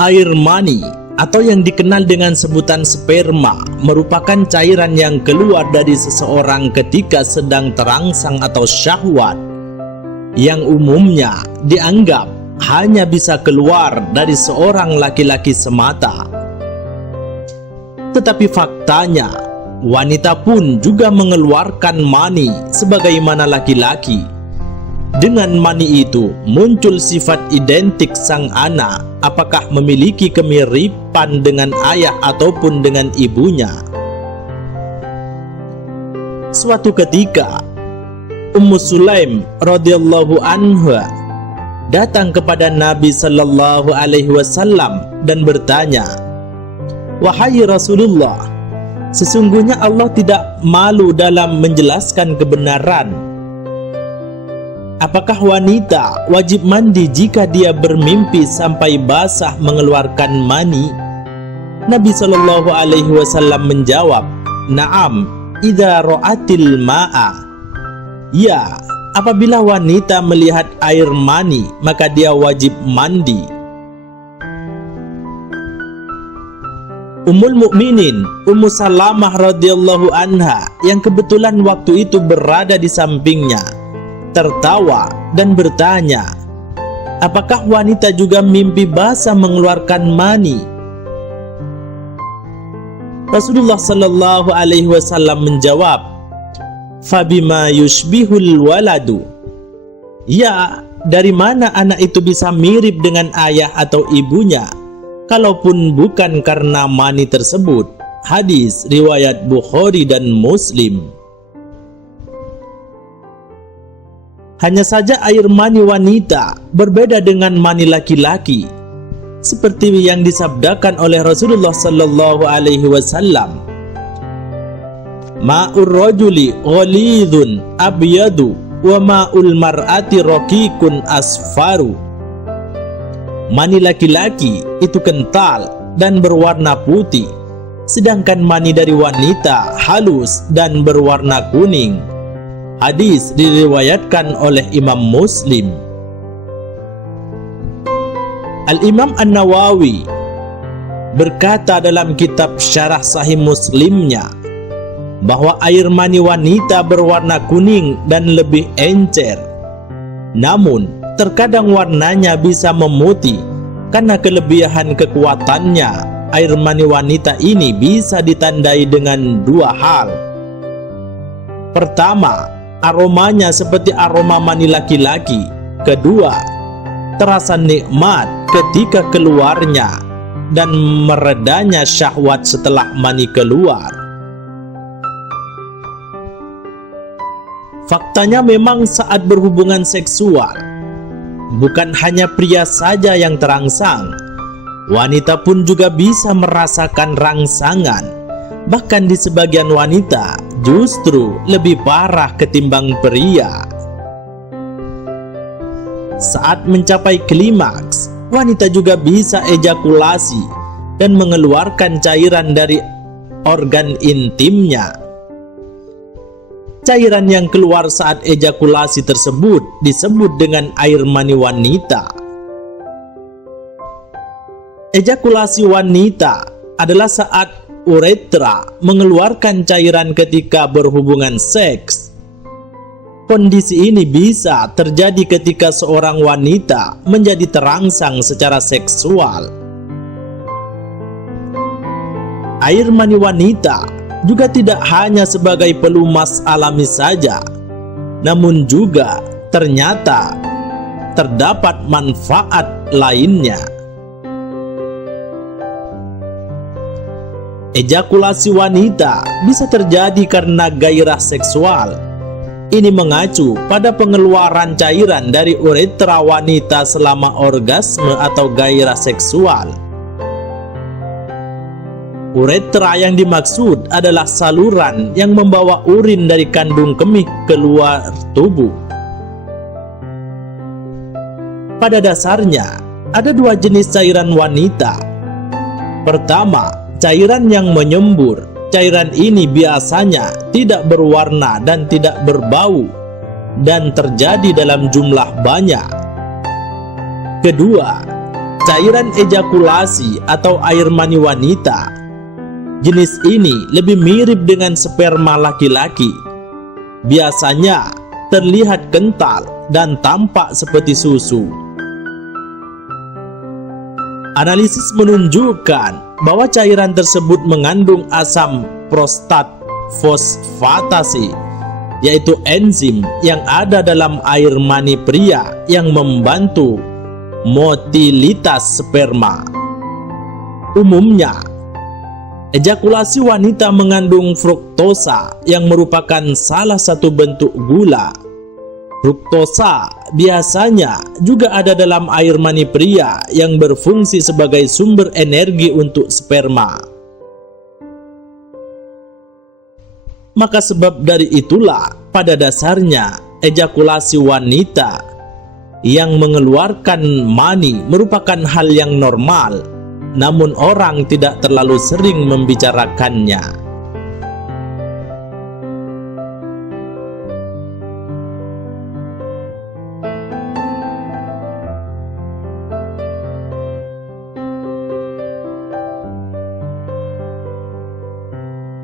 Air mani atau yang dikenal dengan sebutan sperma merupakan cairan yang keluar dari seseorang ketika sedang terangsang atau syahwat, yang umumnya dianggap hanya bisa keluar dari seorang laki-laki semata. Tetapi faktanya, wanita pun juga mengeluarkan mani sebagaimana laki-laki. Dengan mani itu muncul sifat identik sang anak, apakah memiliki kemiripan dengan ayah ataupun dengan ibunya. Suatu ketika Ummu Sulaim radhiyallahu anha datang kepada Nabi sallallahu alaihi wasallam dan bertanya, "Wahai Rasulullah, sesungguhnya Allah tidak malu dalam menjelaskan kebenaran. Apakah wanita wajib mandi jika dia bermimpi sampai basah mengeluarkan mani?" Nabi sallallahu alaihi wasallam menjawab, "Na'am, idza ra'atil ma'a." Ya, apabila wanita melihat air mani, maka dia wajib mandi. Ummul Mukminin Ummu Salamah radhiyallahu anha yang kebetulan waktu itu berada di sampingnya tertawa dan bertanya, "Apakah wanita juga mimpi basah mengeluarkan mani?" Rasulullah sallallahu alaihi wasallam menjawab, "Fabima yushbihul waladu." Ya, dari mana anak itu bisa mirip dengan ayah atau ibunya, kalaupun bukan karena mani tersebut. Hadis riwayat Bukhari dan Muslim. Hanya saja air mani wanita berbeda dengan mani laki-laki, seperti yang disabdakan oleh Rasulullah sallallahu alaihi wasallam, "Ma'ur rajuli ghalidun abyadu wa ma'ul mar'ati raqiqun asfaru." Mani laki-laki itu kental dan berwarna putih, sedangkan mani dari wanita halus dan berwarna kuning. Hadis diriwayatkan oleh Imam Muslim. Al-Imam An-Nawawi berkata dalam kitab Syarah Sahih Muslimnya bahwa air mani wanita berwarna kuning dan lebih encer. Namun, terkadang warnanya bisa memutih karena kelebihan kekuatannya. Air mani wanita ini bisa ditandai dengan dua hal. Pertama, aromanya seperti aroma mani laki-laki. Kedua, terasa nikmat ketika keluarnya dan meredanya syahwat setelah mani keluar. Faktanya memang saat berhubungan seksual, bukan hanya pria saja yang terangsang, wanita pun juga bisa merasakan rangsangan. Bahkan di sebagian wanita justru lebih parah ketimbang pria. Saat mencapai klimaks, wanita juga bisa ejakulasi dan mengeluarkan cairan dari organ intimnya. Cairan yang keluar saat ejakulasi tersebut disebut dengan air mani wanita. Ejakulasi wanita adalah saat uretra mengeluarkan cairan ketika berhubungan seks. Kondisi ini bisa terjadi ketika seorang wanita menjadi terangsang secara seksual. Air mani wanita juga tidak hanya sebagai pelumas alami saja, namun juga ternyata terdapat manfaat lainnya. Ejakulasi wanita bisa terjadi karena gairah seksual. Ini mengacu pada pengeluaran cairan dari uretra wanita selama orgasme atau gairah seksual. Uretra yang dimaksud adalah saluran yang membawa urin dari kandung kemih keluar tubuh. Pada dasarnya, ada dua jenis cairan wanita. Pertama, cairan yang menyembur. Cairan ini biasanya tidak berwarna dan tidak berbau dan terjadi dalam jumlah banyak. Kedua, cairan ejakulasi atau air mani wanita. Jenis ini lebih mirip dengan sperma laki-laki. Biasanya terlihat kental dan tampak seperti susu. Analisis menunjukkan bahwa cairan tersebut mengandung asam prostat fosfatase, yaitu enzim yang ada dalam air mani pria yang membantu motilitas sperma. Umumnya, ejakulasi wanita mengandung fruktosa yang merupakan salah satu bentuk gula. Fruktosa biasanya juga ada dalam air mani pria yang berfungsi sebagai sumber energi untuk sperma. Maka sebab dari itulah pada dasarnya ejakulasi wanita yang mengeluarkan mani merupakan hal yang normal, namun orang tidak terlalu sering membicarakannya.